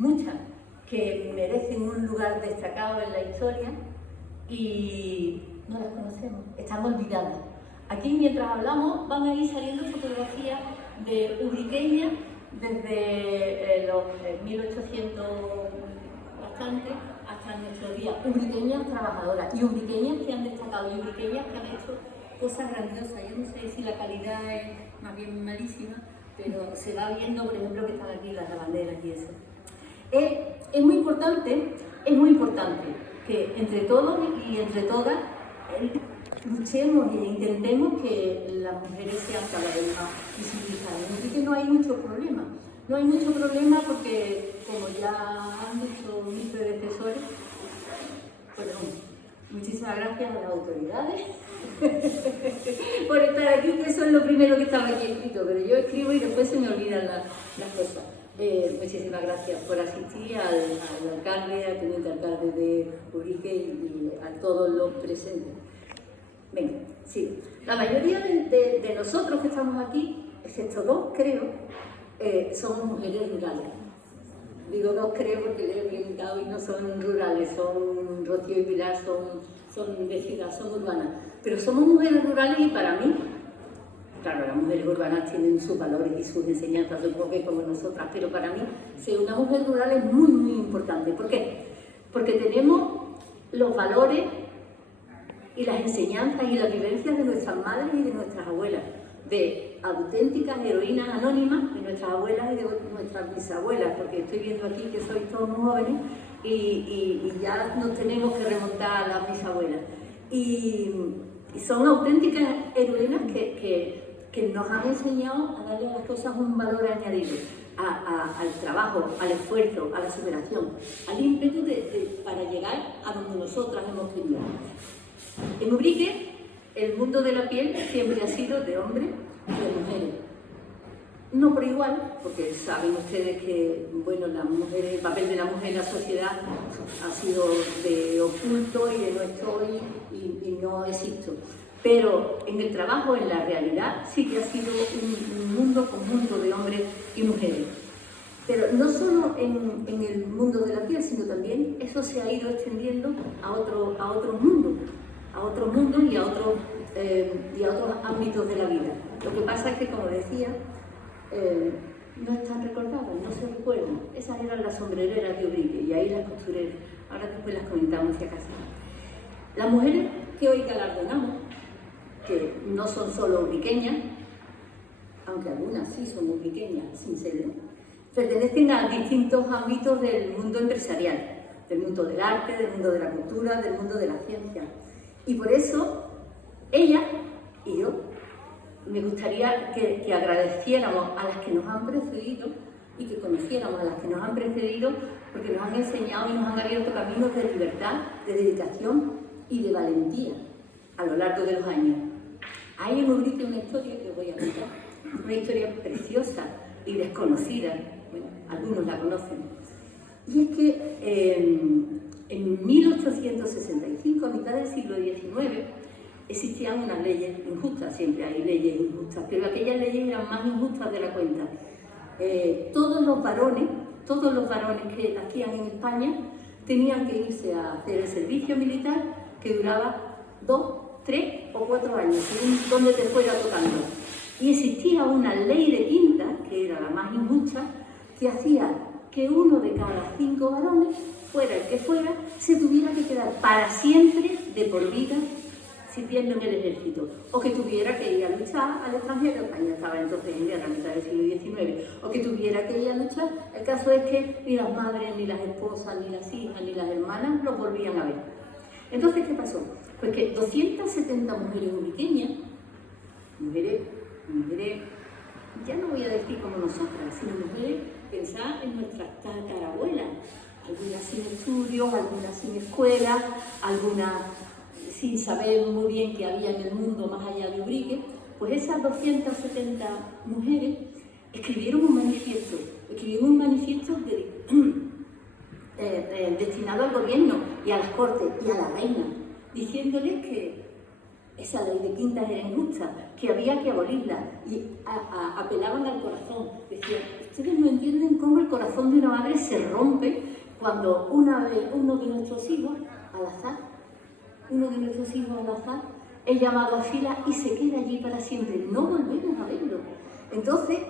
muchas, que merecen un lugar destacado en la historia y no las conocemos, están olvidadas. Aquí, mientras hablamos, van a ir saliendo fotografías de ubriqueñas desde los 1800 bastante hasta nuestros días, ubriqueñas trabajadoras y ubriqueñas que han destacado y ubriqueñas que han hecho cosas grandiosas. Yo no sé si la calidad es más bien malísima, pero se va viendo, por ejemplo, que están aquí las lavanderas y eso. Es muy importante que entre todos y entre todas luchemos e intentemos que las mujeres sean cada vez más visibilizadas. Así que no hay mucho problema. No hay mucho problema porque, como ya han dicho mis predecesores, bueno, muchísimas gracias a las autoridades por estar aquí, que eso es lo primero que estaba aquí escrito, pero yo escribo y después se me olvidan las cosas. Muchísimas gracias por asistir al alcalde, al teniente alcalde de Ubrique y a todos los presentes. Venga, sí. La mayoría de nosotros que estamos aquí, excepto dos, creo, somos mujeres rurales. Digo dos, creo, porque le he preguntado y no son rurales, son Rocío y Pilar, son de ciudad, son urbanas. Pero somos mujeres rurales y para mí, claro, las mujeres urbanas tienen sus valores y sus enseñanzas, supongo que como nosotras, pero para mí ser una mujer rural es muy, muy importante. ¿Por qué? Porque tenemos los valores y las enseñanzas y las vivencias de nuestras madres y de nuestras abuelas, de auténticas heroínas anónimas de nuestras abuelas y de nuestras bisabuelas, porque estoy viendo aquí que sois todos muy jóvenes y ya nos tenemos que remontar a las bisabuelas. Y son auténticas heroínas que nos han enseñado a darle a las cosas un valor añadido, al trabajo, al esfuerzo, a la superación, al ímpetu para llegar a donde nosotras hemos querido. En Ubrique, el mundo de la piel siempre ha sido de hombres y de mujeres. No por igual, porque saben ustedes que bueno, el papel de la mujer en la sociedad ha sido de oculto y de no estoy y no existo. Pero en el trabajo, en la realidad, sí que ha sido un mundo conjunto de hombres y mujeres. Pero no solo en el mundo de la piel, sino también eso se ha ido extendiendo a otros mundos y a otros ámbitos de la vida. Lo que pasa es que, como decía, no están recordadas, no se recuerdan. Esas eran las sombrereras de Ubrique y ahí las costureras. Ahora después las comentamos si acaso. Las mujeres que hoy galardonamos, que no son solo ubriqueñas, aunque algunas sí son ubriqueñas, sin serlo, pertenecen a distintos ámbitos del mundo empresarial, del mundo del arte, del mundo de la cultura, del mundo de la ciencia. Y por eso, ella y yo, me gustaría que agradeciéramos a las que nos han precedido y que conociéramos a las que nos han precedido, porque nos han enseñado y nos han abierto caminos de libertad, de dedicación y de valentía a lo largo de los años. Hay en Ubrique una historia que os voy a contar, una historia preciosa y desconocida, bueno, algunos la conocen, y es que en 1865, a mitad del siglo XIX, existían unas leyes injustas, siempre hay leyes injustas, pero aquellas leyes eran más injustas de la cuenta. Todos los varones que nacían en España tenían que irse a hacer el servicio militar, que duraba 2, 3 o 4 años, según donde te fuera tocando. Y existía una ley de quinta, que era la más injusta, que hacía que uno de cada 5 varones, fuera el que fuera, se tuviera que quedar para siempre, de por vida, sirviendo en el ejército, o que tuviera que ir a luchar al extranjero. España estaba entonces en guerra a mitad del siglo XIX, o que tuviera que ir a luchar. El caso es que ni las madres, ni las esposas, ni las hijas, ni las hermanas los volvían a ver. Entonces, ¿qué pasó? Pues que 270 mujeres ubriqueñas, mujeres, ya no voy a decir como nosotras, sino mujeres, pensad en nuestras tatarabuelas, algunas sin estudios, algunas sin escuela, algunas sin saber muy bien qué había en el mundo más allá de Ubrique. Pues esas 270 mujeres escribieron un manifiesto destinado al gobierno y a las cortes y a la reina, diciéndoles que esa ley de quintas era injusta, que había que abolirla, y apelaban al corazón. Decían, Ustedes no entienden cómo el corazón de una madre se rompe cuando uno de nuestros hijos, al azar, es llamado a fila y se queda allí para siempre. No volvemos a verlo. Entonces,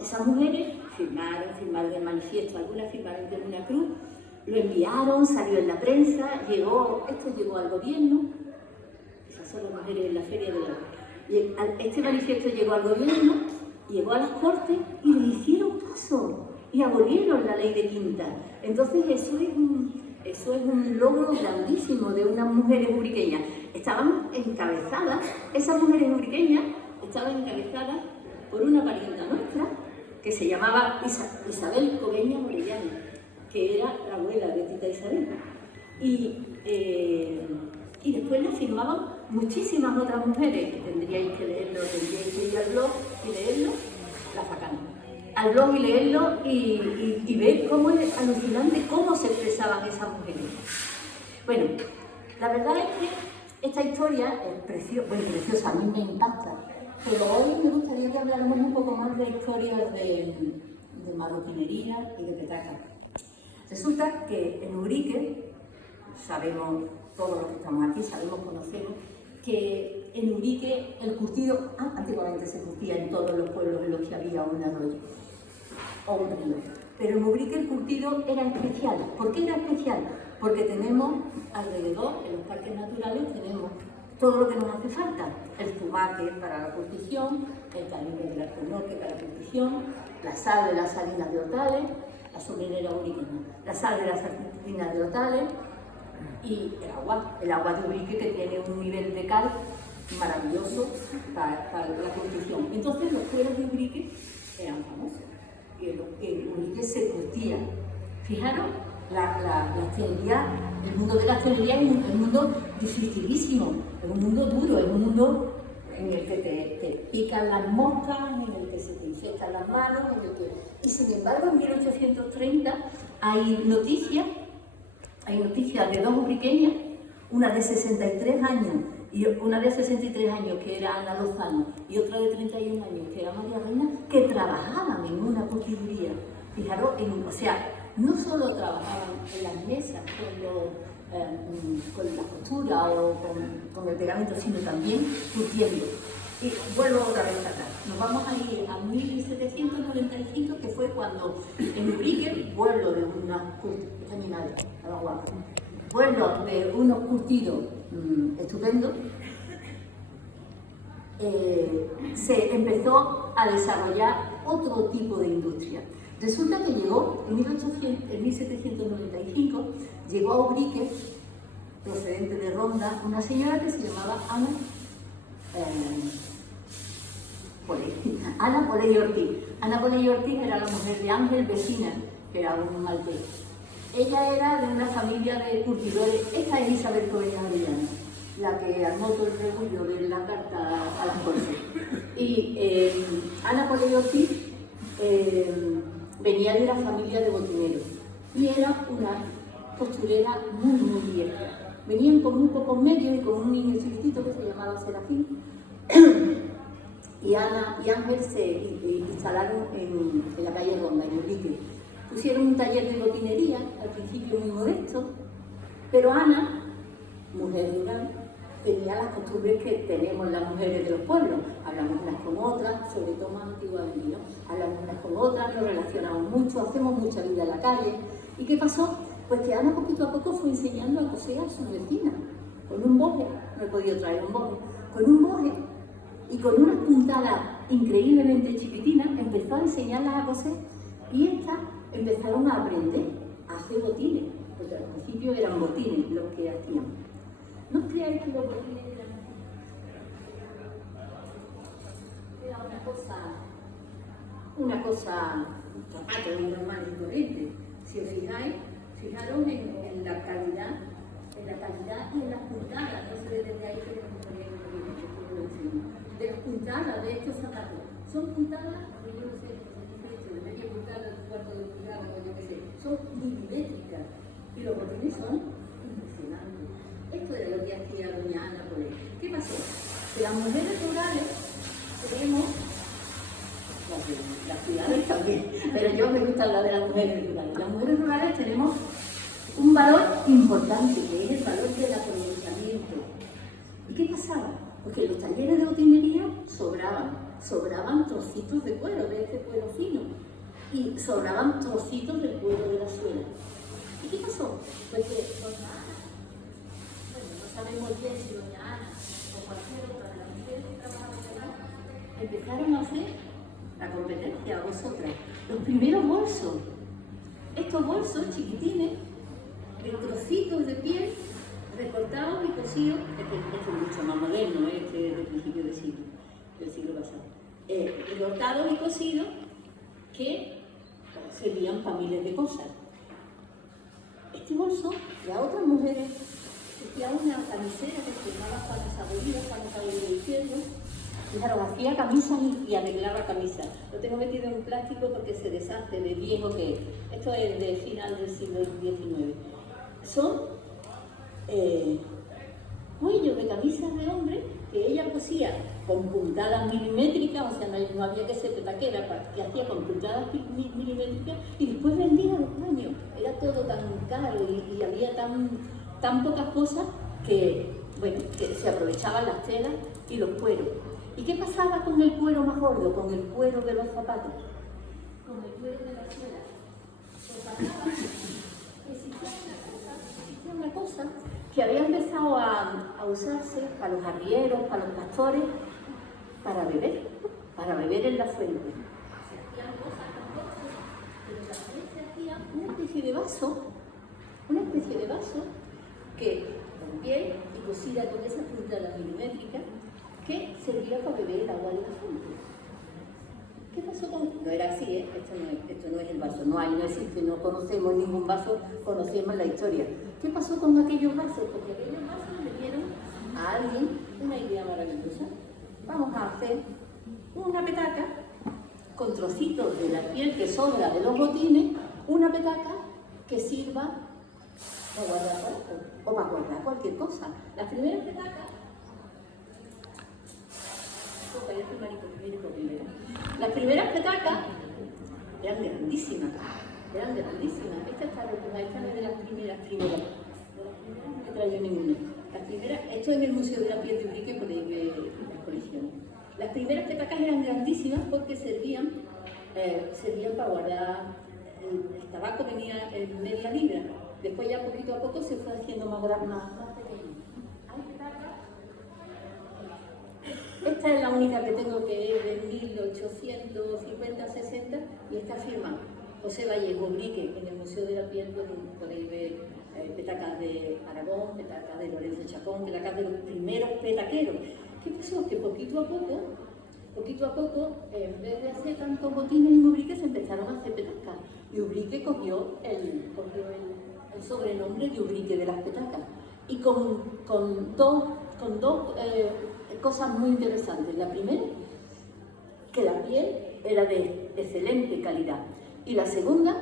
esas mujeres firmaron el manifiesto, algunas firmaron de una cruz, lo enviaron, salió en la prensa, esto llegó al gobierno. Esas son las mujeres en la Feria del Agua. Este manifiesto llegó al gobierno, llegó a las Cortes y le hicieron caso y abolieron la ley de quinta. Entonces eso es un logro grandísimo de unas mujeres uriqueñas. Esas mujeres uriqueñas estaban encabezadas por una parienta nuestra que se llamaba Isabel Cobeña Morellano, que era la abuela de Tita Isabel. Y después la firmaban muchísimas otras mujeres, que tendríais que ir al blog y leerlo, la sacan. Al blog y leerlo y ver cómo es alucinante cómo se expresaban esas mujeres. Bueno, la verdad es que esta historia es preciosa, a mí me impacta, pero hoy me gustaría que habláramos un poco más de historias de marroquinería y de petaca. Resulta que en Ubrique, sabemos, todos los que estamos aquí, conocemos, que en Ubrique el curtido, antiguamente se curtía en todos los pueblos en los que había un arroyo o un río, pero en Ubrique el curtido era especial. ¿Por qué era especial? Porque tenemos alrededor, en los parques naturales, tenemos todo lo que nos hace falta: el zumaque para la curtición, el calibre del alcornoque para la curtición, la sal de las salinas de Hortales, la sombrinera uriqueña, la sal de las salinas de Hortales y el agua de Ubrique, que tiene un nivel de cal maravilloso para la curtición. Entonces los pueblos de Ubrique eran famosos, y en Ubrique se curtía. Fijaros, la hostelería, el mundo de la hostelería es un mundo dificilísimo, es un mundo duro, es un mundo en el que te pican las moscas, en el que se te infectan las manos, y sin embargo en 1830 hay noticias de dos ubriqueñas, una de 63 años, que era Ana Lozano, y otra de 31 años, que era María Reina, que trabajaban en una curtiduría. Fijaros, no solo trabajaban en las mesas con la costura o con el pegamento, sino también curtiendo. Y vuelvo otra vez atrás. Nos vamos a ir a 1795, que fue cuando en Ubrique, vuelo de unos curtidos estupendos, se empezó a desarrollar otro tipo de industria. Resulta que llegó en 1795, llegó a Ubrique, procedente de Ronda, una señora que se llamaba Ana Poley Ortiz. Ana Poley Ortiz era la mujer de Ángel Vecina, que era un maltés. Ella era de una familia de curtidores. Esta es Isabel Cobeña Morellano, la que armó todo el revuelo de la carta a las Cortes. Y Ana Poley Ortiz venía de una familia de botineros y era una costurera muy vieja. Venían con muy pocos medios y con un niño chiquitito que se llamaba Serafín. Y Ana y Ángel se instalaron en la calle Ronda, en Ubrique. Pusieron un taller de botinería, al principio muy modesto, pero Ana, mujer rural, tenía las costumbres que tenemos las mujeres de los pueblos. Hablamos unas con otras, sobre todo más antiguamente, ¿no? Hablamos unas con otras, nos relacionamos mucho, hacemos mucha vida en la calle. ¿Y qué pasó? Pues que Ana poquito a poco fue enseñando a coser a sus vecinas, con un boje. No he podido traer un boje. Con un boje y con unas puntadas increíblemente chiquitinas, empezó a enseñarlas a coser, y estas empezaron a aprender a hacer botines, porque al principio eran botines los que hacían. ¿No creáis que los botines era una cosa, un zapato normal y corriente? Si os fijaros en la calidad y en las puntadas, no se ve desde ahí que de las puntadas de estos zapatos. Son puntadas, yo no sé, de media puntada, de un cuarto de puntada, o yo qué sé, son milimétricas, y los botines son impresionantes. Esto es lo que hacía doña Ana por ahí. ¿Qué pasó? Que las mujeres rurales tenemos, las ciudades también, Pero yo me gusta hablar de las mujeres rurales. Las mujeres rurales tenemos un valor importante, que es el valor del aprovechamiento. ¿Y qué pasaba? Porque los talleres de botinería sobraban trocitos de cuero, de este cuero fino, y sobraban trocitos del cuero de la suela. ¿Y qué pasó? Pues que doña Ana, bueno, no sabemos bien si doña Ana o cualquier otra de las mujeres que trabajaban allá, empezaron a hacer la competencia a vosotras, los primeros bolsos. Estos bolsos chiquitines, de trocitos de piel, recortados y cosidos, este es mucho más moderno, este es del principio del siglo pasado, recortados y cosidos que servían para miles de cosas. Este bolso, las otras mujeres, hacía una camisera que se llamaba Juana del Infierno. Fijaros, hacía camisas y arreglaba camisas. Lo tengo metido en plástico porque se deshace de viejo que es. Esto es de final del siglo XIX. Son cuellos de camisas de hombre que ella cosía con puntadas milimétricas, o sea, no había que ser petaquera, que hacía con puntadas milimétricas y después vendía los paños. Era todo tan caro y había tan pocas cosas que, bueno, que se aprovechaban las telas y los cueros. ¿Y qué pasaba con el cuero más gordo, con el cuero de los zapatos? Con el cuero de la suela. Pues pasaba que existía una cosa que había empezado a usarse para los arrieros, para los pastores, para beber en la fuente. Se hacían cosas con cosas, pero también se hacía una especie de vaso que con piel y cosida con esa puntada milimétrica que servía para beber el agua de la fuente. ¿Qué pasó con...? No era así, ¿eh? Esto no es el vaso, no existe, no conocemos ningún vaso, conocemos la historia. ¿Qué pasó con aquellos vasos? Porque aquellos vasos le dieron a alguien una idea maravillosa. Vamos a hacer una petaca con trocitos de la piel que sobra de los botines, una petaca que sirva para guardar algo o para guardar cualquier cosa. Las primeras petacas... Las primeras petacas eran grandísimas. Esta está retomada, esta no es de las primeras. De las primeras no he traído ninguna. Las primeras, esto es en el Museo de la Piel de Ubrique, podéis ver las colecciones. Las primeras petacas eran grandísimas porque servían para guardar el tabaco, venía en media libra. Después ya poquito a poco se fue haciendo más pequeño. Hay petacas. Esta es la única que tengo, que es de 1850-60 y está firmada. José Vallejo Ubrique, en el Museo de la Piel podéis ver petacas de Aragón, petacas de Lorenzo Chacón, petacas de los primeros petaqueros. ¿Qué pasó? Que poquito a poco, en vez de hacer tantos botines en Ubrique, se empezaron a hacer petacas. Y Ubrique cogió el sobrenombre de Ubrique de las petacas. Y con dos cosas muy interesantes. La primera, que la piel era de excelente calidad. Y la segunda,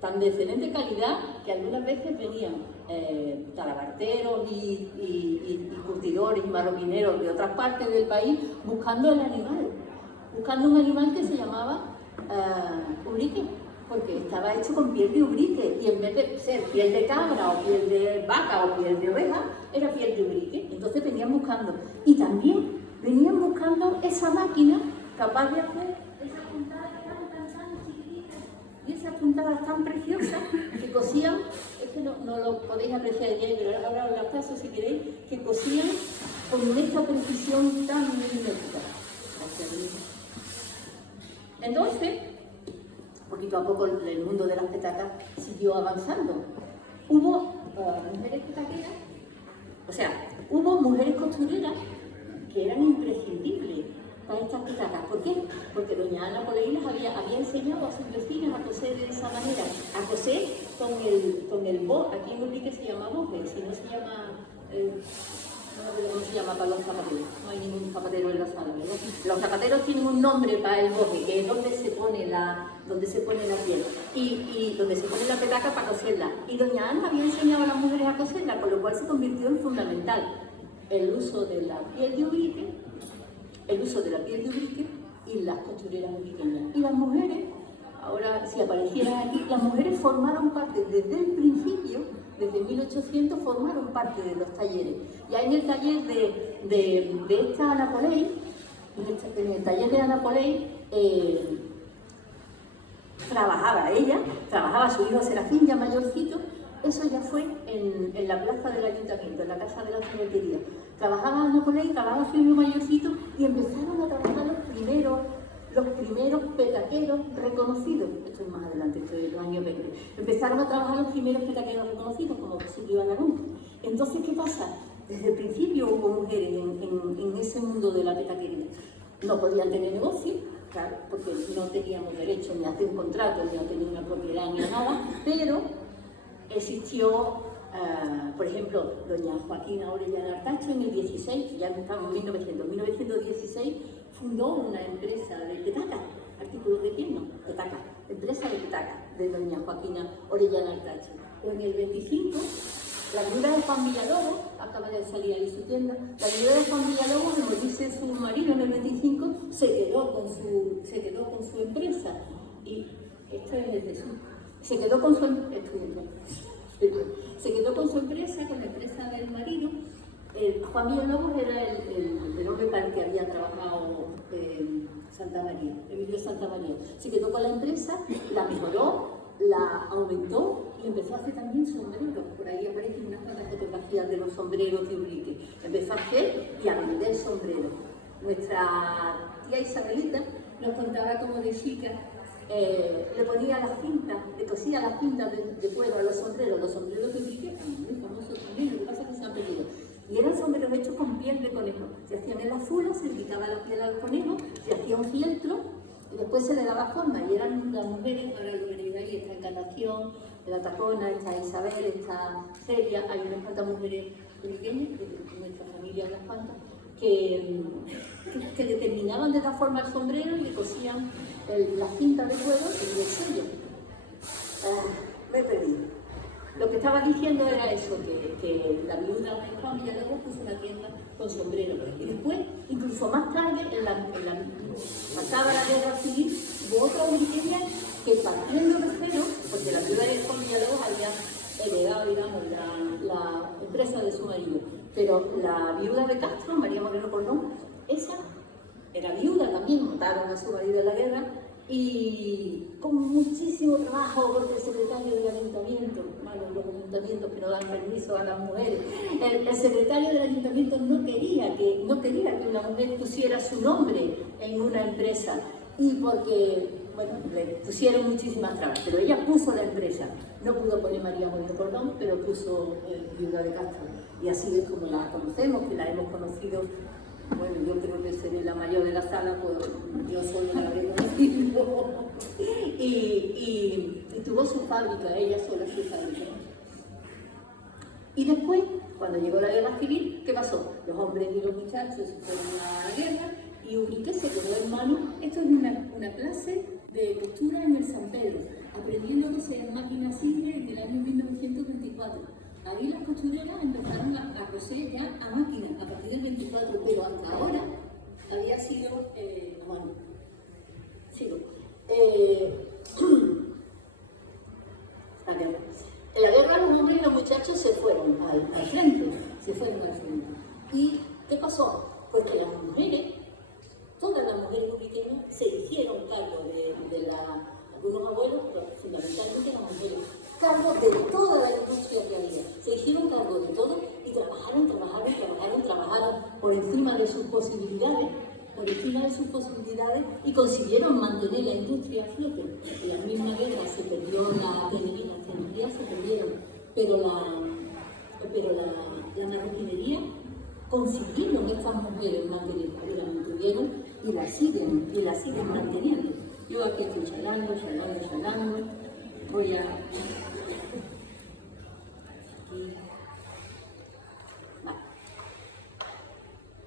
tan de excelente calidad que algunas veces venían talabarteros y curtidores y marroquineros de otras partes del país buscando el animal, buscando un animal que se llamaba ubrique, porque estaba hecho con piel de ubrique y en vez de ser piel de cabra o piel de vaca o piel de oveja, era piel de ubrique. Entonces venían buscando, y también venían buscando esa máquina capaz de hacer esas puntadas tan chiquititas y esas puntadas tan preciosas que cosían. Esto no lo podéis apreciar ya, pero ahora os las paso si queréis, que cosían con esta precisión tan milimétrica. Entonces, poquito a poco el mundo de las petacas siguió avanzando. Hubo mujeres petaqueras, o sea, hubo mujeres costureras que eran imprescindibles para estas petacas. ¿Por qué? Porque doña Ana Poleí les había enseñado a sus vecinas a coser de esa manera, a coser con el boje. Aquí en Ubrique se llama boje, si no se llama... ¿Cómo se llama para los zapateros? No hay ningún zapatero en la sala, ¿verdad? Los zapateros tienen un nombre para el boje, que es donde se pone la piel y donde se pone la petaca para coserla. Y doña Ana había enseñado a las mujeres a coserla, con lo cual se convirtió en fundamental el uso de la piel de ubrique y las costureras ubriqueñas. Y las mujeres ahora si aparecieran aquí, las mujeres formaron parte desde el principio, desde 1800 formaron parte de los talleres. Ya en el taller de esta Ana Poley, en el taller de Ana Poley, trabajaba su hijo Serafín, ya mayorcito. Eso ya fue en la plaza del ayuntamiento, en la casa de la cementería. Trabajaba Ana Poley, trabajaba su hijo mayorcito y empezaron a trabajar los primeros petaqueros reconocidos. Esto es más adelante, esto es los años 20. Empezaron a trabajar los primeros petaqueros reconocidos, como Silvia Lagún. Entonces, ¿qué pasa? Desde el principio hubo mujeres en ese mundo de la petaquería. No podían tener negocio, claro, porque no teníamos derecho ni a hacer un contrato, ni a tener una propiedad, ni a nada, pero existió, por ejemplo, doña Joaquina Orellana Artacho en el 16, ya estamos en 1916, fundó una empresa de petacas, artículos de piel, no, petacas, empresa de petacas, de doña Joaquina Orellana Artacho. O en el 25, la viuda de Juan Villalobos, acaba de salir ahí su tienda, la viuda de Juan Villalobos, como dice su marido en el 25, se quedó con su empresa. Y esto es el de su... Se quedó con su empresa, con la empresa del marido. Juan Villalobos era el hombre para el que había trabajado Santa María, Emilio Santa María. Se quedó con la empresa, la mejoró, la aumentó y empezó a hacer también sombreros. Por ahí aparecen unas cuantas fotografías de los sombreros de Ubrique. Empezó a hacer y a vender sombreros. Nuestra tía Isabelita nos contaba cómo de chica le ponía las cintas, le cosía las cintas de cuero a los sombreros de Ubrique, eran muy famosos también, lo que pasa es que se han perdido. Y eran sombreros hechos con piel de conejo. Se hacían en la fula, se le quitaba la piel al conejo, se hacía un fieltro y después se le daba forma. Y eran las mujeres, ahora lo veréis ahí, está Encarnación, la Tacona, está Isabel, está Celia, hay unas cuantas mujeres pequeñas, de nuestra familia unas cuantas, que determinaban de tal forma el sombrero y le cosían la cinta de cuero y el sello. Me he perdido. Lo que estaba diciendo era eso, que la viuda de Juan Villalobos puso una tienda con sombrero. Y después, incluso más tarde, pasaba la guerra civil, hubo otra ubriqueña que partiendo de cero, porque la viuda de Juan Villalobos había heredado, digamos, la empresa de su marido. Pero la viuda de Castro, María Moreno Cordón, esa era viuda también, mataron a su marido en la guerra, y con muchísimo trabajo, porque el secretario del ayuntamiento, los ayuntamientos que no dan permiso a las mujeres, el secretario del ayuntamiento no quería que una mujer pusiera su nombre en una empresa, y porque, bueno, le pusieron muchísimas trabas, pero ella puso la empresa, no pudo poner María Moreno Cordón, pero puso Viuda de Castro, y así es como la conocemos, que la hemos conocido. Bueno, yo creo que seré la mayor de la sala, pues yo soy la que conocido. Y tuvo su fábrica, ella sola su fábrica. Y después, cuando llegó la guerra civil, ¿qué pasó? Los hombres y los muchachos se fueron a la guerra y Ubrique se quedó en mano. Esto es una clase de costura en el San Pedro, aprendiendo que se máquina simple en el año 1924. Ahí las costureras empezaron a coser ya a máquina, a partir del 24, pero hasta ahora había sido, bueno, sigo. La guerra. En la guerra los hombres y los muchachos se fueron al frente, ¿Y qué pasó? Pues que las mujeres, todas las mujeres ubriqueñas se hicieron cargo algunos abuelos, pero fundamentalmente las mujeres, cargo de toda la industria que había. Se hicieron cargo de todo y trabajaron por encima de sus posibilidades, y consiguieron mantener la industria a flote. En la misma guerra se perdió las tenerías se perdieron, pero la marroquinería consiguieron estas mujeres mantenerla, y la mantuvieron y la siguen manteniendo. Yo aquí estoy charlando, voy a...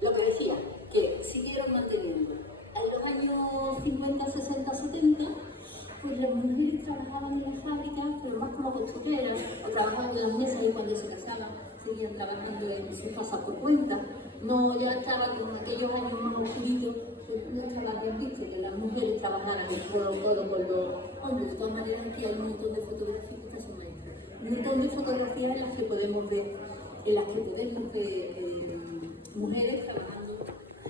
Lo que decía, que siguieron manteniendo. En los años 50, 60, 70, pues las mujeres trabajaban en las fábricas, pero más como costureras, o trabajaban en las mesas y cuando se casaban seguían trabajando en sus casas por cuenta. No, ya estaba en aquellos años más oscuritos, no estaba bien visto que las mujeres trabajaran codo con Hombre, de todas maneras aquí hay un montón de fotografías que son maestras. Un montón de fotografías en las que podemos ver, mujeres trabajando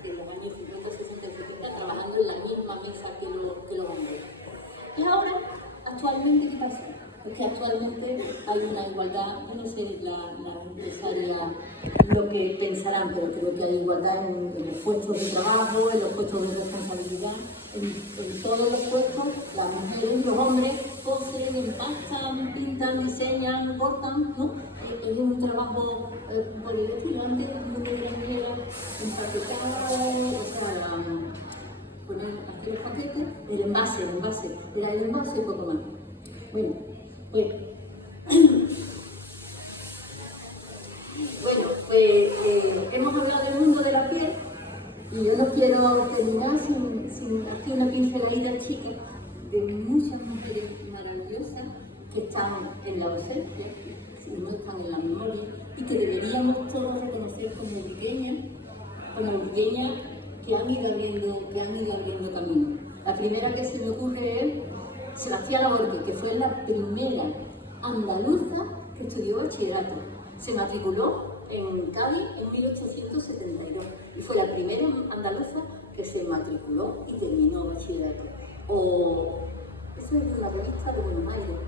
en los años 50, 60 y 70, trabajando en la misma mesa que los hombres. Y ahora, actualmente, ¿qué pasa? Porque actualmente hay una igualdad, yo no sé la empresaria lo que pensarán, pero creo que hay igualdad en los puestos de trabajo, en los puestos de responsabilidad, en todos los puestos, las mujeres y los hombres cosen, empastan, pintan, diseñan, cortan, ¿no? Es un trabajo por el estilo, antes el mundo de la mujer empaquetado, o sea, poner aquí los paquetes, el envase, era el envase y poco más. Bueno, pues hemos hablado del mundo de la piel y yo no quiero terminar sin hacer una pinceladita chica de muchas mujeres maravillosas que están en la docencia, si no están en la memoria, y que deberíamos todos reconocer como pequeñas que han ido abriendo camino. La primera que se me ocurre es Sebastián Laborte, que fue la primera andaluza que estudió bachillerato. Se matriculó en Cádiz en 1872 y fue la primera andaluza que se matriculó y terminó bachillerato. Eso es de la revista de Buenos Aires.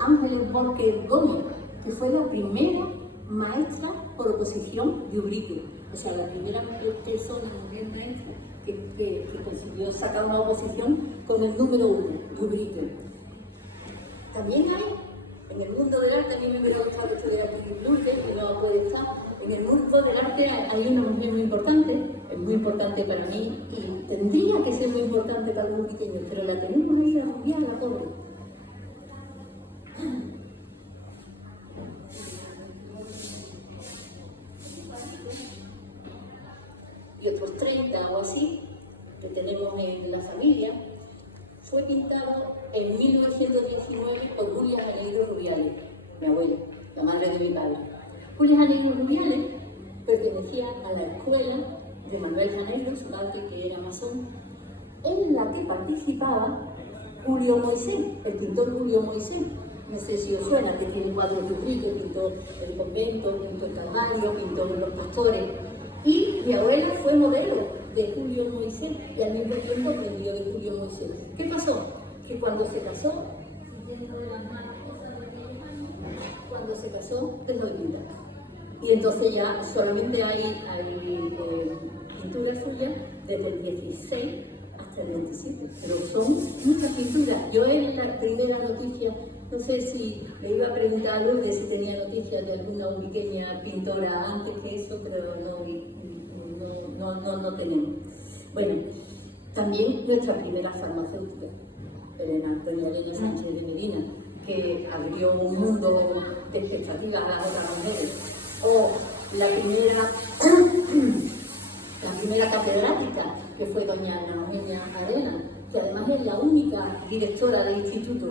Ángeles Borges Gómez, que fue la primera maestra por oposición de Ubrique. O sea, la primera persona, mujer maestra, que consiguió sacar una oposición con el número 1 de Ubrique. También hay, en el mundo del arte, a mí me hubiera gustado estudiar aquí en Lourdes, y no puede estar. En el mundo del arte hay una mujer muy importante, es muy importante para mí, y tendría que ser muy importante para los ubriqueños, pero la tenemos ahí a la pobre. Y otros 30 o así, que tenemos en la familia, fue pintado en 1919 por Julia Janeiro Rubiales, mi abuela, la madre de mi padre. Julia Janeiro Rubiales pertenecía a la escuela de Manuel Janeiro, su padre que era masón, en la que participaba Julio Moisés, el pintor Julio Moisés. No sé si os suena, que tiene cuadros de Ubrique, pintó el convento, pintó el Calvario, pintó los pastores. Y mi abuela fue modelo de Julio Moisés y al mismo tiempo aprendió de Julio Moisés. ¿Qué pasó? Que cuando se casó, dejó de pintar. Y entonces ya solamente hay pinturas suyas desde el 16 hasta el 27. Pero son muchas pinturas. Yo en la primera noticia, no sé si le iba a preguntar a Lourdes si tenía noticias de alguna ubriqueña pintora antes que eso, pero no tenemos. Bueno, también nuestra primera farmacéutica, doña Elena Sánchez de Medina, que abrió un mundo de expectativas a otras mujeres. O la primera catedrática, que fue doña Ana Eugenia Arena, que además es la única directora del instituto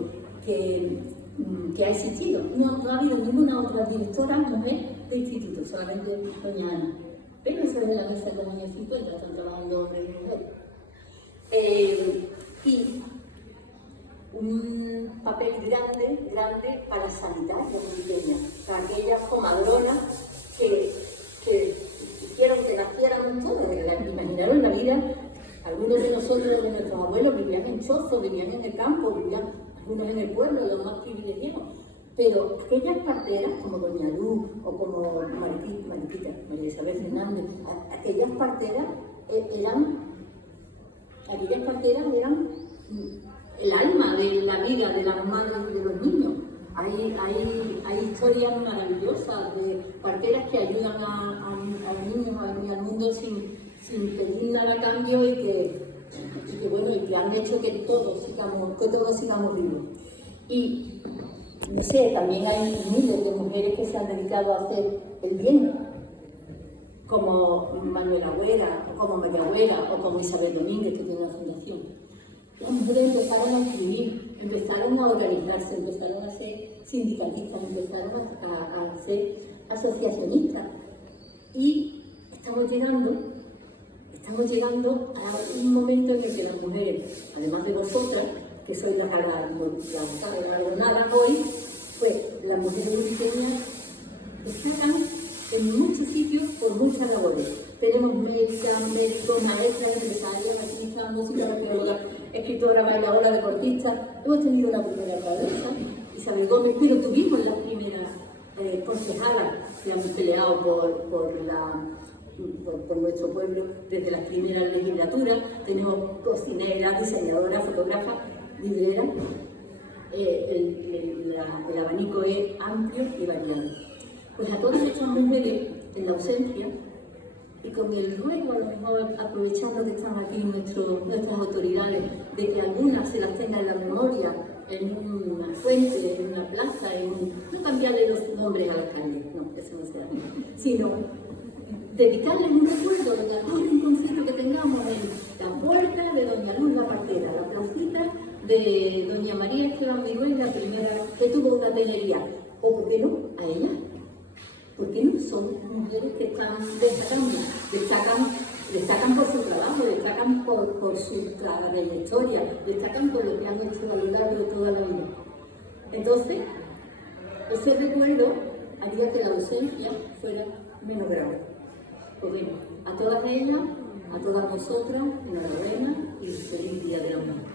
que ha existido. No ha habido ninguna otra directora mujer de instituto, solamente doña Ana. Pero eso es de la mesa de los años 50, están trabajando hombres y mujeres. Y un papel grande para sanitarios ubriqueños, para aquellas comadronas que hicieron que naciéramos todos. Imaginaron la vida, algunos de nosotros, de nuestros abuelos, vivían en chozos, vivían en el campo, vivían algunos en el pueblo, los más privilegiados. Pero aquellas parteras, como Doña Luz o como Mariquita, María Isabel Fernández, aquellas parteras eran el alma de la vida de las madres y de los niños. Hay historias maravillosas de parteras que ayudan a niños y al mundo sin pedir nada a cambio y que han hecho que todos sigamos vivos. Y no sé, también hay miles de mujeres que se han dedicado a hacer el bien, como Manuela Agüera, o como María Agüera, o como Isabel Domínguez, que tiene una fundación. Las mujeres empezaron a escribir, empezaron a organizarse, empezaron a ser sindicalistas, empezaron a ser asociacionistas. Y estamos llegando estamos llegando a un momento en el que las mujeres, además de vosotras, que sois las galardonadas hoy, pues las mujeres lubriqueñas destacan en muchos sitios por muchas labores. Tenemos médicas, médicos, maestras, empresarias, artistas, músicas, arqueólogas, escritoras, bailadoras, deportistas. Hemos tenido la primera alcaldesa, Isabel Gómez, pero tuvimos la primera concejala que hemos peleado por nuestro pueblo desde las primeras legislaturas. Tenemos cocineras, diseñadoras, fotógrafas, libreras. El abanico es amplio y variado. Pues a todas estas mujeres, en la ausencia, y con el ruego, a lo mejor aprovechando que están aquí nuestras autoridades, de que algunas se las tenga en la memoria, en una fuente, en una plaza, no cambiarle los nombres al alcalde, no, eso no se hace, sino dedicarles un recuerdo de algún rinconcito que tengamos en la puerta de doña Luz La Partera, la placita de doña María Esteban Virués, la primera que tuvo una telería, o por qué no, a ella. ¿Por qué no? Son mujeres que están destacan por su trabajo, destacan por su trayectoria, destacan por lo que han hecho a lo largo de toda la vida. Entonces, ese recuerdo haría que la ausencia fuera menos grave. Pues bien, a todas ellas, a todas nosotras, enhorabuena y feliz Día de la Mujer.